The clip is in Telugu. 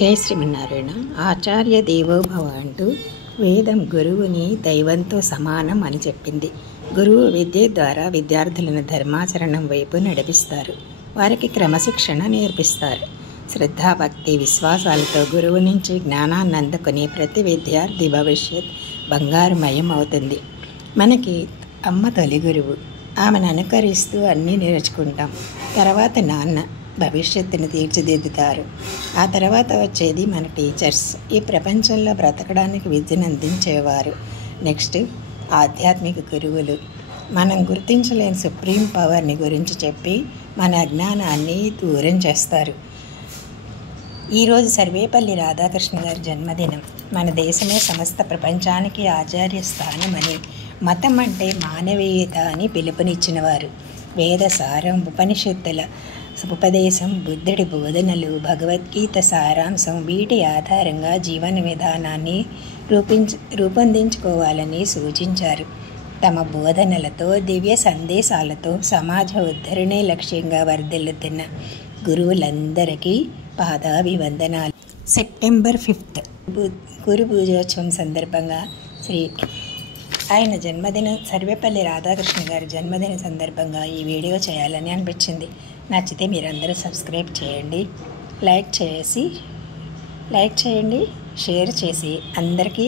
జై శ్రీమన్నారాయణ. ఆచార్య దేవోభవ అంటూ వేదం గురువుని దైవంతో సమానం అని చెప్పింది. గురువు విద్య ద్వారా విద్యార్థులను ధర్మాచరణం వైపు నడిపిస్తారు. వారికి క్రమశిక్షణ నేర్పిస్తారు. శ్రద్ధాభక్తి విశ్వాసాలతో గురువు నుంచి జ్ఞానాన్ని అందుకుని ప్రతి విద్యార్థి భవిష్యత్ బంగారుమయం అవుతుంది. మనకి అమ్మ తొలి గురువు. ఆమెను అనుకరిస్తూ అన్నీ నేర్చుకుంటాం. తర్వాత నాన్న భవిష్యత్తును తీర్చిదిద్దుతారు. ఆ తర్వాత వచ్చేది మన టీచర్స్. ఈ ప్రపంచంలో బ్రతకడానికి విద్యను అందించేవారు. నెక్స్ట్ ఆధ్యాత్మిక గురువులు. మనం గుర్తించలేని సుప్రీం పవర్ని గురించి చెప్పి మన అజ్ఞానాన్ని దూరం చేస్తారు. ఈరోజు సర్వేపల్లి రాధాకృష్ణ గారి జన్మదినం. మన దేశమే సమస్త ప్రపంచానికి ఆచార్య స్థానమని, మతం అంటే మానవీయత అని పిలుపునిచ్చినవారు. వేద సారం, ఉపనిషత్తుల ఉపదేశం, బుద్ధుడి బోధనలు, భగవద్గీత సారాంశం, వీటి ఆధారంగా జీవన విధానాన్ని రూపొందించుకోవాలని సూచించారు. తమ బోధనలతో, దివ్య సందేశాలతో సమాజ ఉద్ధరణే లక్ష్యంగా వర్ధిల్లుతున్న గురువులందరికీ పాదాభివందనాలు. సెప్టెంబర్ 5 గురు పూజోత్సవం సందర్భంగా ఆయన జన్మదినం, సర్వేపల్లి రాధాకృష్ణ గారి జన్మదిన సందర్భంగా ఈ వీడియో చేయాలని అనిపించింది. నచ్చితే మీరందరూ సబ్స్క్రైబ్ చేయండి, లైక్ చేయండి, షేర్ చేసి అందరికీ